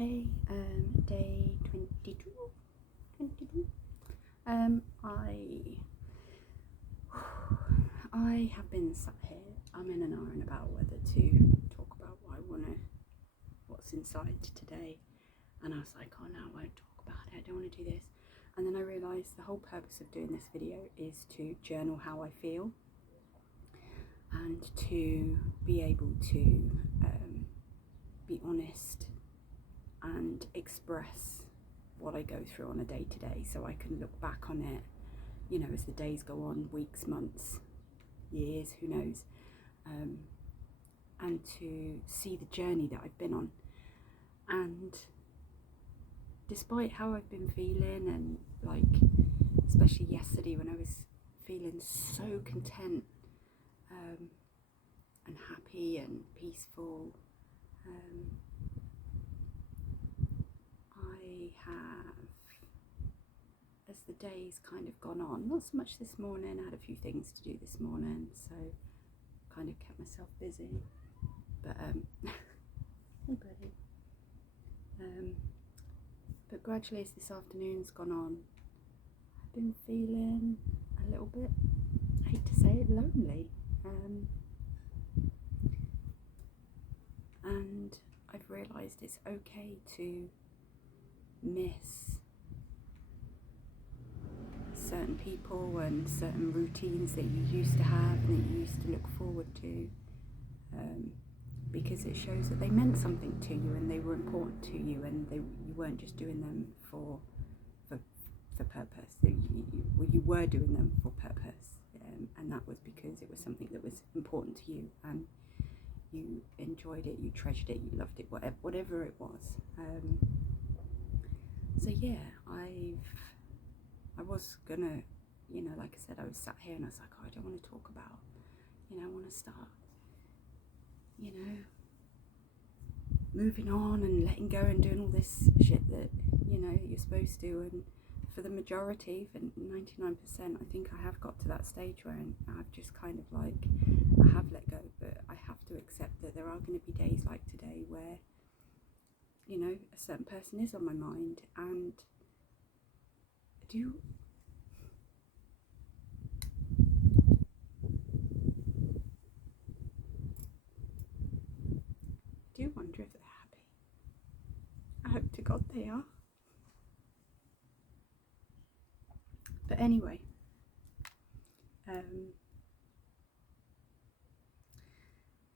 Hey, day 22. I have been sat here. I'm in an iron about whether to talk about what's inside today, and I was like, oh no, I won't talk about it. I don't want to do this. And then I realised the whole purpose of doing this video is to journal how I feel and to be able to be honest and express what I go through on a day-to-day, so I can look back on it, you know, as the days go on, weeks, months, years, who knows, and to see the journey that I've been on. And despite how I've been feeling, and like especially yesterday when I was feeling so content and happy and peaceful, I have, as the days kind of gone on, not so much this morning, I had a few things to do this morning, so kind of kept myself busy, but hey buddy, but gradually as this afternoon's gone on, I've been feeling a little bit, I hate to say it, lonely, and I've realised it's okay to miss certain people and certain routines that you used to have and that you used to look forward to, because it shows that they meant something to you and they were important to you, and you weren't just doing them for purpose. You were doing them for purpose, and that was because it was something that was important to you, and you enjoyed it, you treasured it, you loved it, whatever it was. So yeah, I was gonna, you know, like I said, I was sat here and I was like, oh, I don't want to talk about, you know, I want to start, you know, moving on and letting go and doing all this shit that, you know, you're supposed to. And for the majority, for 99%, I think I have got to that stage where I've just kind of like, I have let go, but I have to accept that there are going to be days like today where, you know, a certain person is on my mind, and I do wonder if they're happy. I hope to God they are. But anyway,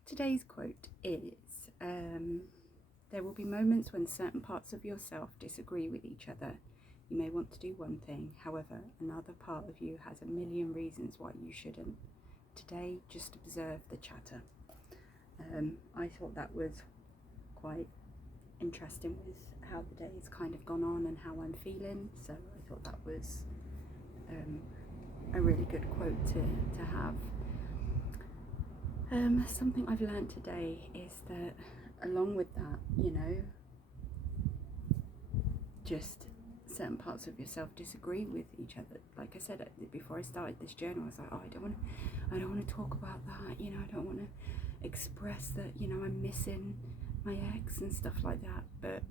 today's quote is, there will be moments when certain parts of yourself disagree with each other. You may want to do one thing, however, another part of you has a million reasons why you shouldn't. Today, just observe the chatter. I thought that was quite interesting with how the day's kind of gone on and how I'm feeling, so I thought that was a really good quote to have. Something I've learned today is that along with that, you know, just certain parts of yourself disagree with each other. Like I said before I started this journal, I was like, oh, I don't want to talk about that, you know, I don't want to express that, you know, I'm missing my ex and stuff like that. But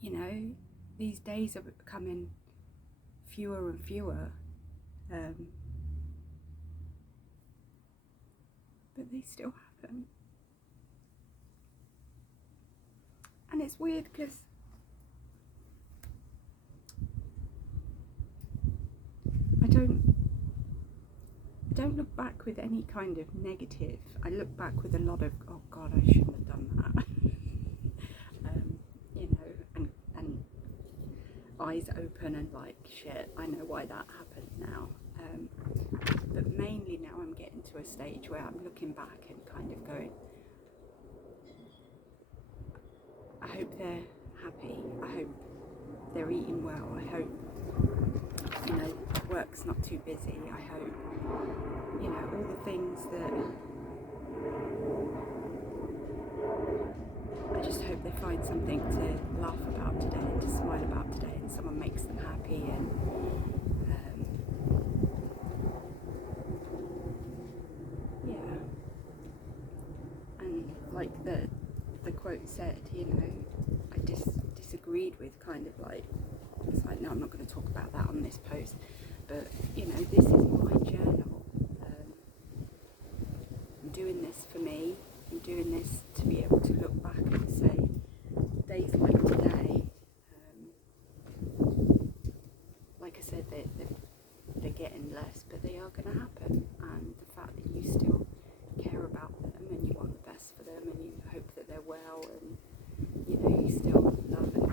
you know, these days are becoming fewer and fewer, but they still happen. And it's weird because I don't look back with any kind of negative. I look back with a lot of, oh God, I shouldn't have done that. You know, and eyes open and like, shit, I know why that happened now. But mainly now I'm getting to a stage where I'm looking back and kind of going, I hope they're happy, I hope they're eating well, I hope, you know, work's not too busy, I hope, you know, all the things that, I just hope they find something to laugh about today and to smile about today, and someone makes them happy, and yeah, and like the quote said, you know, disagreed with, kind of like, it's like, no, I'm not going to talk about that on this post, but you know, this is my journal. I'm doing this for me. I'm doing this to be able to look back and say, days like today, like I said, they're getting less, but they are going to happen. And the fact that you still care about them and you want the best for them and you hope that they're well and you know you still love them,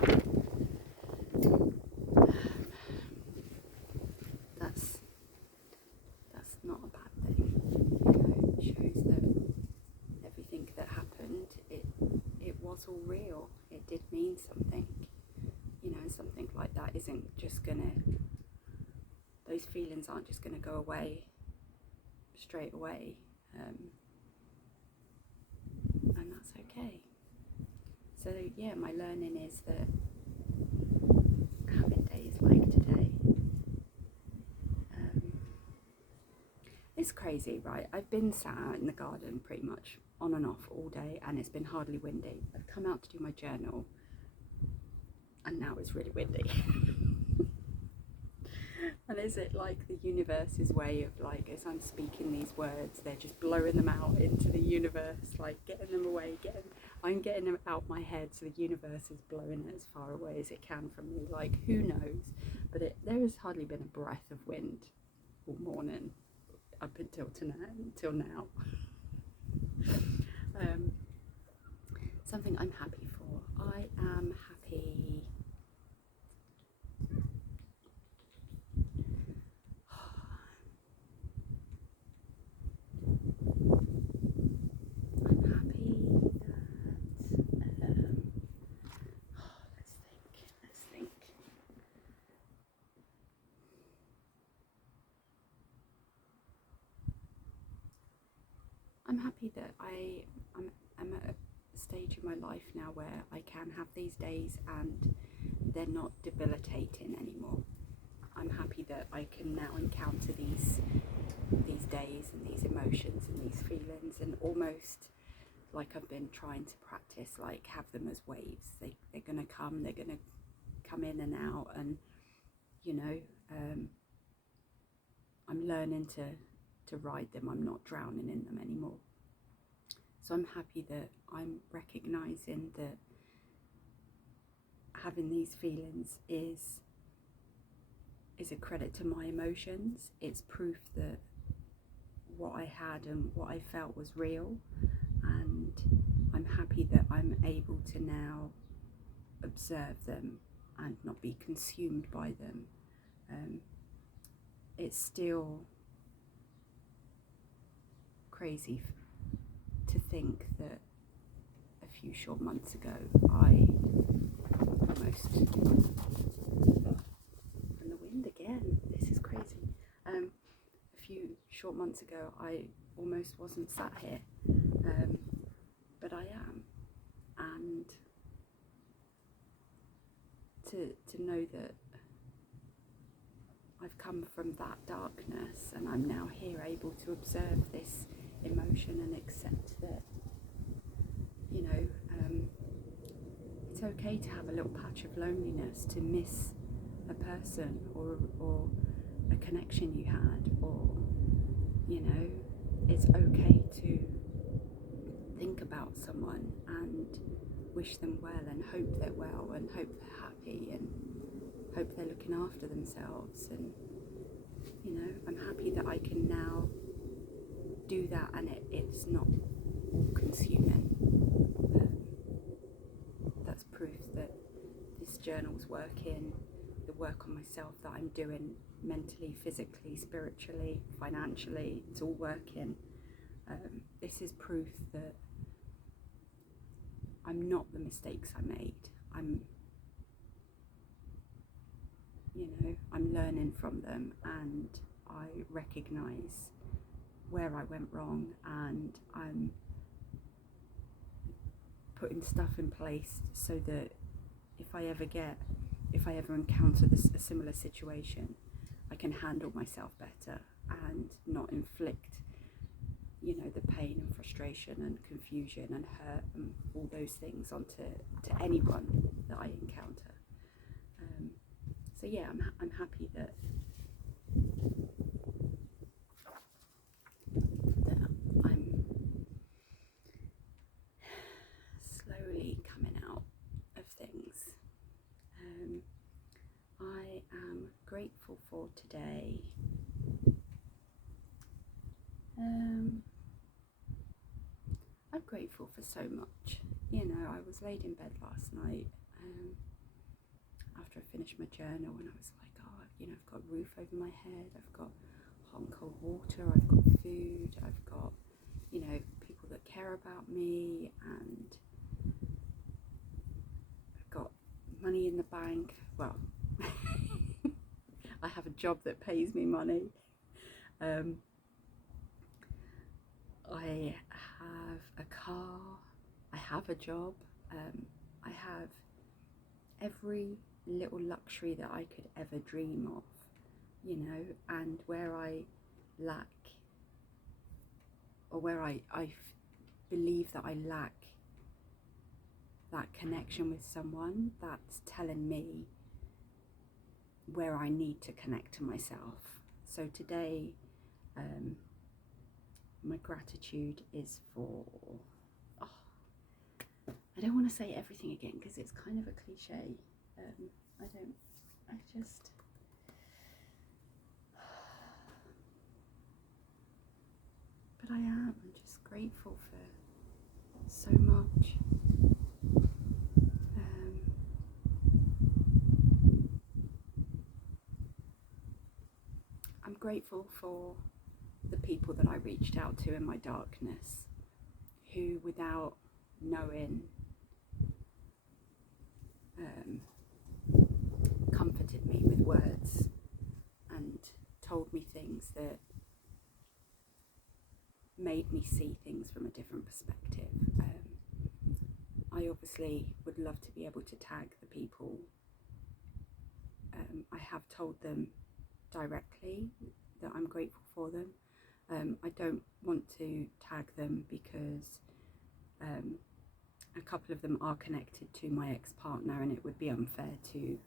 that's not a bad thing. You know, it shows that everything that happened, it was all real. It did mean something. You know, something like that isn't just gonna, those feelings aren't just gonna go away straight away, and that's okay. So yeah, my learning is that having days like today, it's crazy, right? I've been sat out in the garden pretty much on and off all day, and it's been hardly windy. I've come out to do my journal, and now it's really windy. And is it like the universe's way of, like, as I'm speaking these words, they're just blowing them out into the universe, like getting them away, I'm getting them out my head, so the universe is blowing it as far away as it can from me. Like, who knows? But there has hardly been a breath of wind all morning up until now. Something I'm happy for. I am happy. I'm happy that I'm at a stage in my life now where I can have these days and they're not debilitating anymore. I'm happy that I can now encounter these days and these emotions and these feelings, and almost like I've been trying to practice, like, have them as waves. They're gonna come in and out, and you know, I'm learning to ride them. I'm not drowning in them anymore. So I'm happy that I'm recognizing that having these feelings is a credit to my emotions. It's proof that what I had and what I felt was real, and I'm happy that I'm able to now observe them and not be consumed by them. It's still crazy to think that a few short months ago I almost, and the wind again, this is crazy, a few short months ago I almost wasn't sat here, but I am. And to know that I've come from that darkness and I'm now here able to observe this emotion and accept that, you know, it's okay to have a little patch of loneliness, to miss a person or a connection you had, or, you know, it's okay to think about someone and wish them well and hope they're well and hope they're happy and hope they're looking after themselves. And you know, I'm happy that I can now do that, and it's not all consuming. That's proof that this journal's working, the work on myself that I'm doing mentally, physically, spiritually, financially, it's all working. This is proof that I'm not the mistakes I made. I'm learning from them, and I recognise where I went wrong, and I'm putting stuff in place so that if I ever encounter a similar situation, I can handle myself better and not inflict, you know, the pain and frustration and confusion and hurt and all those things onto anyone. that I encounter. So yeah, I'm happy that I'm slowly coming out of things. I am grateful for today. I'm grateful for so much. You know, I was laid in bed last night after I finished my journal, and I was like, oh, you know, I've got a roof over my head, I've got hot and cold water, I've got food, I've got, you know, people that care about me, and I've got money in the bank. Well, I have a job that pays me money. I have a car, I have a job, I have every little luxury that I could ever dream of, you know, and where I lack, or where I believe that I lack that connection with someone, that's telling me where I need to connect to myself. So today, my gratitude is for, I don't want to say everything again because it's kind of a cliche. But I am just grateful for so much. I'm grateful for the people that I reached out to in my darkness, who, without knowing, comforted me with words and told me things that made me see things from a different perspective. I obviously would love to be able to tag the people. I have told them directly that I'm grateful for them. I don't want to tag them because a couple of them are connected to my ex-partner, and it would be unfair to,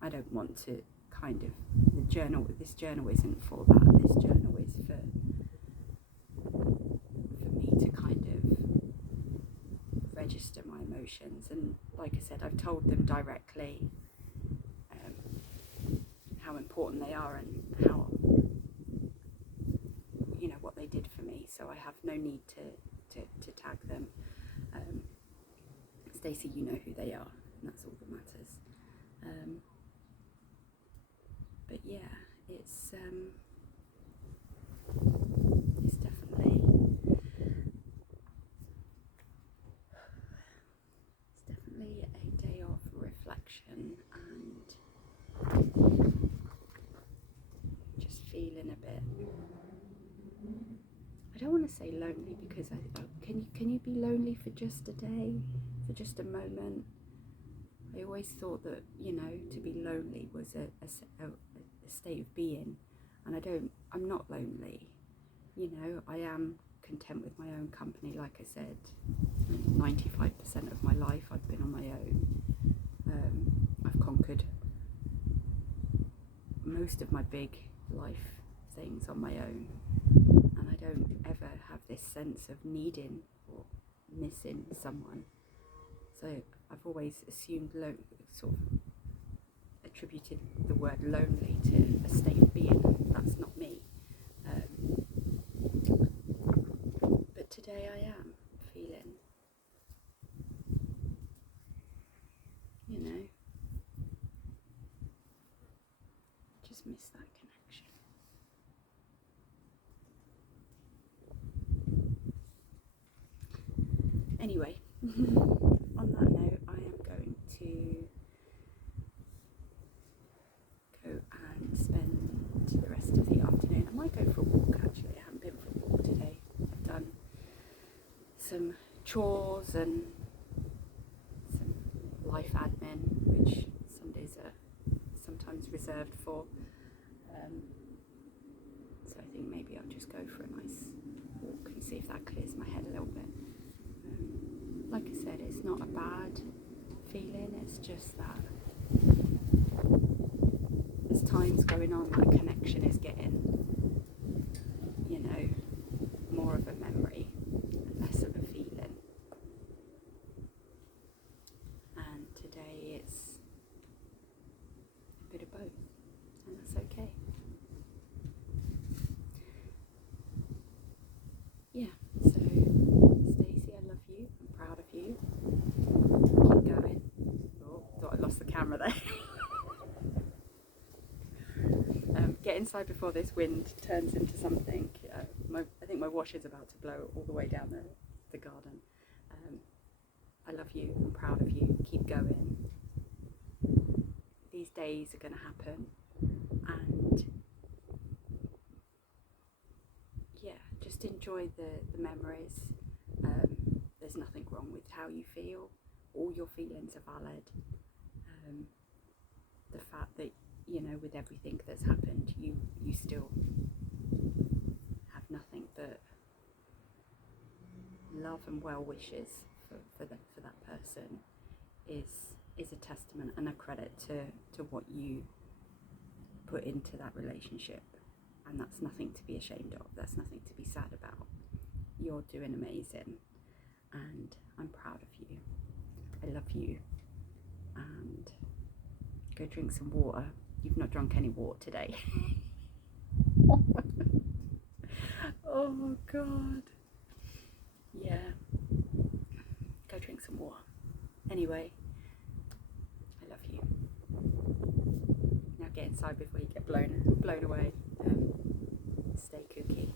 I don't want to kind of, this journal isn't for that. This journal is for me to kind of register my emotions. And like I said, I've told them directly how important they are and how, you know, what they did for me. So I have no need to tag them. Stacey, you know who they are, and that's all that matters. But yeah, it's definitely a day of reflection and just feeling a bit, I don't want to say lonely, because can you be lonely for just a day, for just a moment? I always thought that, you know, to be lonely was a state of being, and I'm not lonely. You know, I am content with my own company. Like I said, 95% of my life I've been on my own. I've conquered most of my big life things on my own, and I don't ever have this sense of needing or missing someone. So I've always assumed, sort of attributed the word lonely to a state of being, and that's not me. But today I am feeling, you know, just miss that connection. Anyway, on that note, I am going to go and spend the rest of the afternoon. I might go for a walk, actually. I haven't been for a walk today. I've done some chores and some life admin, which Sundays are sometimes reserved for. So I think maybe I'll just go for a nice walk and see if that clears my head a little bit. Like I said, it's not a bad feeling. It's just that as time's going on, that connection is getting, you know, more of a memory and less of a feeling. And today it's a bit of both, and that's okay. Yeah, so Stacey, I love you. I'm proud of you. Keep going. Oh, thought I lost the camera there. Get inside before this wind turns into something. I think my washer's about to blow all the way down the garden. I love you. I'm proud of you. Keep going. These days are going to happen, and yeah, just enjoy the memories. There's nothing wrong with how you feel. All your feelings are valid. The fact that, you know, with everything that's happened, you still have nothing but love and well wishes for that person is a testament and a credit to what you put into that relationship. And that's nothing to be ashamed of. That's nothing to be sad about. You're doing amazing, and I'm proud of you. I love you. And go drink some water. You've not drunk any water today. Oh God. Yeah. Go drink some water. Anyway, I love you. Now get inside before you get blown away. Stay kooky.